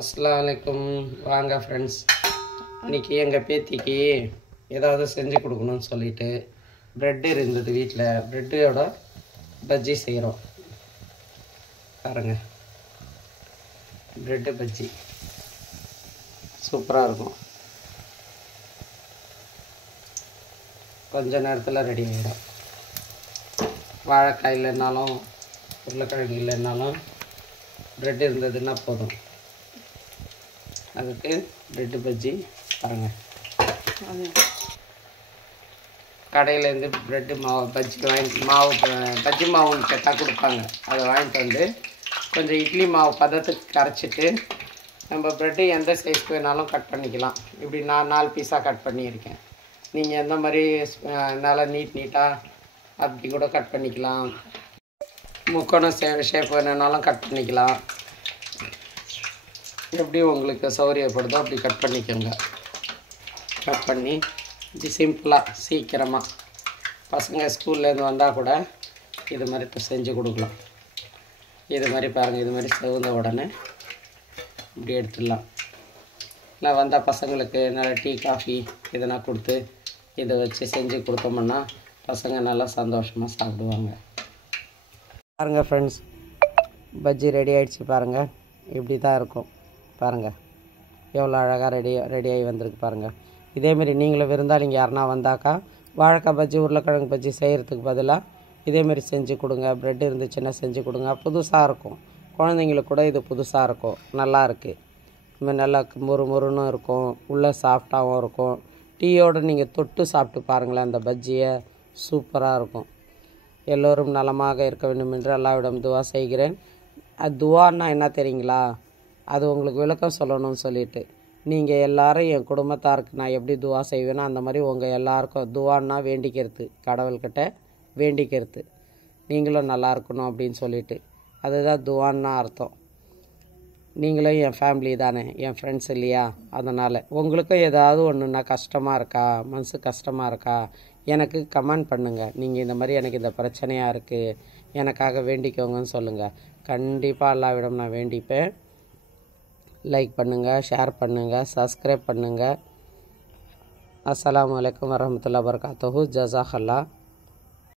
அஸ்ஸலாமு அலைக்கும். வாங்க ஃப்ரெண்ட்ஸ், இன்றைக்கி எங்கள் பேத்திக்கு ஏதாவது செஞ்சு கொடுக்கணும்னு சொல்லிட்டு ப்ரெட்டு இருந்தது வீட்டில். ப்ரெட்டோட பஜ்ஜி செய்கிறோம் பாருங்கள். ப்ரெட்டு பஜ்ஜி சூப்பராக இருக்கும். கொஞ்ச நேரத்தில் ரெடி ஆகிடும். வாழைக்காய் இல்லைன்னாலும் உருளைக்கிழங்கு இல்லைன்னாலும் ப்ரெட் இருந்ததுன்னா போதும். அதுக்கு ப்ரெட்டு பஜ்ஜி பாருங்கள். கடையிலேருந்து ப்ரெட்டு மாவு பஜ்ஜிக்கு பஜ்ஜி மாவுன்னு கேட்டால் கொடுப்பாங்க. அதை வாங்கிட்டு வந்து கொஞ்சம் இட்லி மாவு பதத்துக்கு கரைச்சிட்டு நம்ம ப்ரெட்டு எந்த சைஸ்க்கு வேணாலும் கட் பண்ணிக்கலாம். இப்படி நான் 4 பீஸாக கட் பண்ணியிருக்கேன். நீங்கள் எந்த மாதிரி நல்லா நீட்டாக அப்படி கூட கட் பண்ணிக்கலாம். முக்கோணம் ஷேப் வேணுனாலும் கட் பண்ணிக்கலாம். எப்படி உங்களுக்கு சௌகரியப்படுதோ அப்படி கட் பண்ணிக்கோங்க. கட் பண்ணி இது சிம்பிளாக சீக்கிரமாக பசங்க ஸ்கூல்லேருந்து வந்தால் கூட இது மாதிரி செஞ்சு கொடுக்கலாம். இது மாதிரி பாருங்கள், இது மாதிரி செவந்த உடனே இப்படி எடுத்துடலாம். இல்லை வந்தால் பசங்களுக்கு நல்லா டீ காஃபி இதெல்லாம் கொடுத்து இதை வச்சு செஞ்சு கொடுத்தோம்னா பசங்க நல்லா சந்தோஷமாக சாப்பிடுவாங்க. பாருங்கள் ஃப்ரெண்ட்ஸ், பஜ்ஜி ரெடி ஆகிடுச்சு பாருங்கள். இப்படி தான் இருக்கும் பாருங்கள். எவ்வளோ அழகாக ரெடியாகி வந்திருக்கு பாருங்கள். இதேமாரி நீங்களும் விருந்தாளிங்க யாருனா வந்தாக்கா வாழைக்காய் பஜ்ஜி உருளைக்கிழங்கு பஜ்ஜி செய்கிறதுக்கு பதிலாக இதேமாரி செஞ்சு கொடுங்க. ப்ரெட் இருந்துச்சுன்னா செஞ்சு கொடுங்க. புதுசாக இருக்கும். குழந்தைங்களுக்கு கூட இது புதுசாக இருக்கும். நல்லா இருக்குது. இதுமாதிரி நல்லா முறுமுறுன்னு இருக்கும். உள்ளே சாஃப்டாகவும் இருக்கும். டீயோடு நீங்கள் தொட்டு சாப்பிட்டு பாருங்களேன். அந்த பஜ்ஜியை சூப்பராக இருக்கும். எல்லோரும் நலமாக இருக்க வேண்டும் என்று அல்லாஹ்விடம் துவா செய்கிறேன். அது துவான்னா என்ன தெரியுங்களா? அது உங்களுக்கு விளக்கம் சொல்லணும்னு சொல்லிட்டு நீங்கள் எல்லோரும் என் குடும்பத்தாருக்கு நான் எப்படி துவா செய்வேனோ அந்த மாதிரி உங்கள் எல்லாருக்கும் துவான்னா வேண்டிக்கிறது, கடவுள்கிட்ட வேண்டிக்கிறது. நீங்களும் நல்லா இருக்கணும் அப்படின்னு சொல்லிட்டு அதுதான் துவான்னா அர்த்தம். நீங்களும் என் ஃபேமிலி தானே, என் ஃப்ரெண்ட்ஸ் இல்லையா? அதனால் உங்களுக்கும் ஏதாவது ஒன்றுன்னா கஷ்டமாக இருக்கா, மனசு கஷ்டமாக இருக்கா, எனக்கு கமெண்ட் பண்ணுங்கள். நீங்கள் இந்த மாதிரி எனக்கு இந்த பிரச்சனையாக இருக்குது எனக்காக வேண்டிக்கோங்கன்னு சொல்லுங்கள். கண்டிப்பாக அல்லாஹ்விடம் நான் வேண்டிப்பேன். லைக் பண்ணுங்கள், ஷேர் பண்ணுங்கள், சப்ஸ்கிரைப் பண்ணுங்கள். அஸ்ஸலாமு அலைக்கும் வரஹ்மத்துல்லாஹி வபரகாத்துஹு. ஜஸாக்கல்லாஹ்.